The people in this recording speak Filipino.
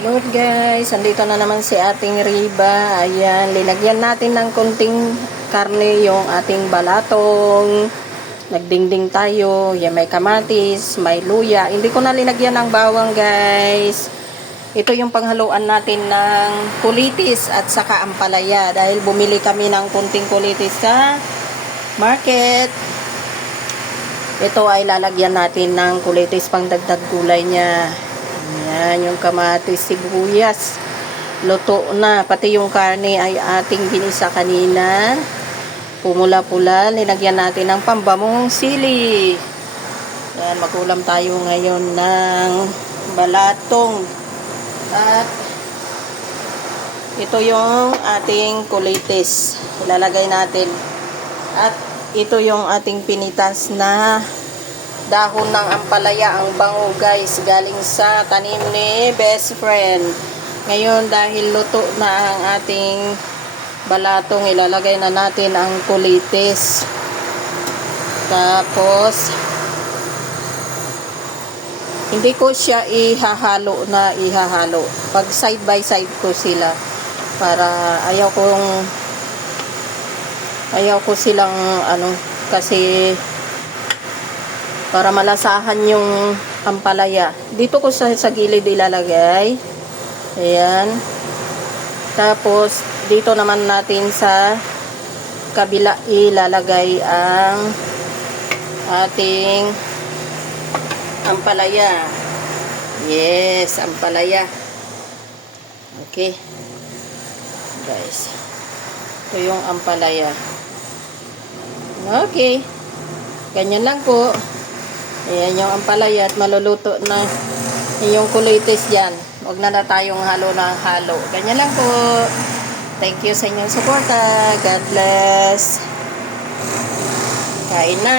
Hello guys, andito na naman si ating Riba. Ayan, linagyan natin ng konting karne yung ating balatong. Nagdingding tayo. Yan, may kamatis, may luya. Hindi ko na linagyan ng bawang guys. Ito yung panghaluan natin ng kulitis at saka ampalaya. Dahil bumili kami ng konting kulitis sa market. Ito ay lalagyan natin ng kulitis pang dagdag gulay niya. Ayan, yung kamatis, sibuyas. Luto na. Pati yung karne ay ating ginisa kanina. Pumula-pula. Linagyan natin ng pambamong sili. Ayan, magulam tayo ngayon ng balatong. At ito yung ating kulitis. Ilalagay natin. At ito yung ating pinitas na dahon ng ampalaya, ang bango guys, galing sa tanim ni best friend. Ngayon dahil luto na ang ating balatong, ilalagay na natin ang kulitis. Tapos hindi ko siya ihahalo. Pag side by side ko sila para ayaw ko silang kasi para malasahan yung ampalaya. Dito ko sa gilid ilalagay. Ayan. Tapos, dito naman natin sa kabila ilalagay ang ating ampalaya. Yes, ampalaya. Okay. Guys. Ito yung ampalaya. Okay. Ganyan lang po. Ayan yung ampalaya at maluluto na yung kulitis yan. Huwag na tayong halo na halo. Ganyan lang po. Thank you sa inyong suporta. God bless. Kain na.